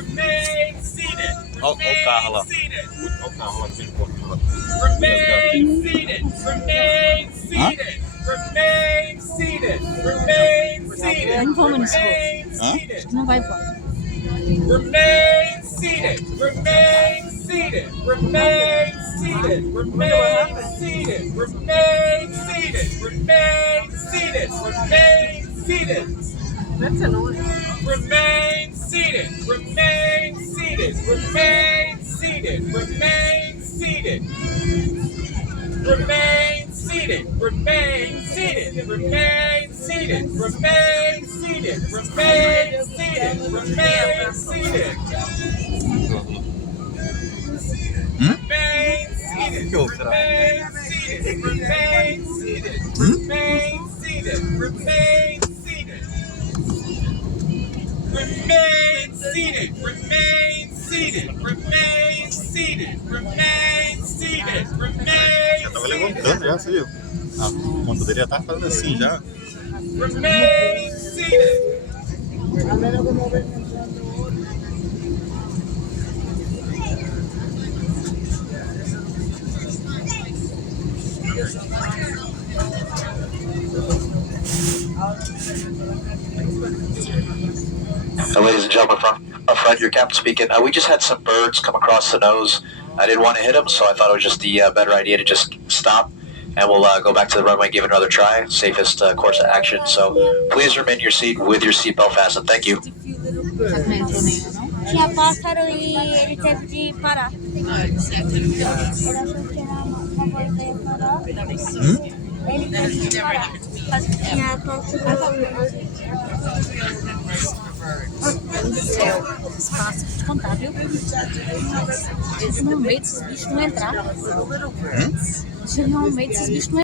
Remain seated. Olha o carro lá. Seated. Olha o carro lá que ele colocou lá. Remain seated. Remain seated. Remain seated. Remain seated. Não vamos nesse voo. Remain Hã? seated. Não vai embora. Remain seated. Remain seated. Remain seated. Remain seated. Remain seated. Remain seated. Remain seated. That's annoying. Remain seated. Remain seated. Remain seated. Remain seated. Remain seated. Remain seated. Remain seated. Remain seated. Remain seated. Remain seated. Remain seated. Que houve, será? Remain seated. Remain seated. Remain seated. Remain seated. Remain seated. Remain seated. Remain seated. Remain seated. Remain Já tava levantando já, você viu? A moto dele já tá fazendo assim já. Remain seated. Ladies and gentlemen, from up front, your captain speaking. We just had some birds come across the nose. I didn't want to hit them, so I thought it was just the better idea to just stop, and we'll go back to the runway and give it another try. Safest course of action. So please remain in your seat with your seatbelt fastened. Thank you. Fragmento nenhum, não? Tinha pássaro e ele teve de parar. Ele achou que era uma coisa ia parar. Ele teve de parar. Tinha Céu, espaço de contar, viu? Eles não meio desses bichos não entrar. Eles não meio desses bichos não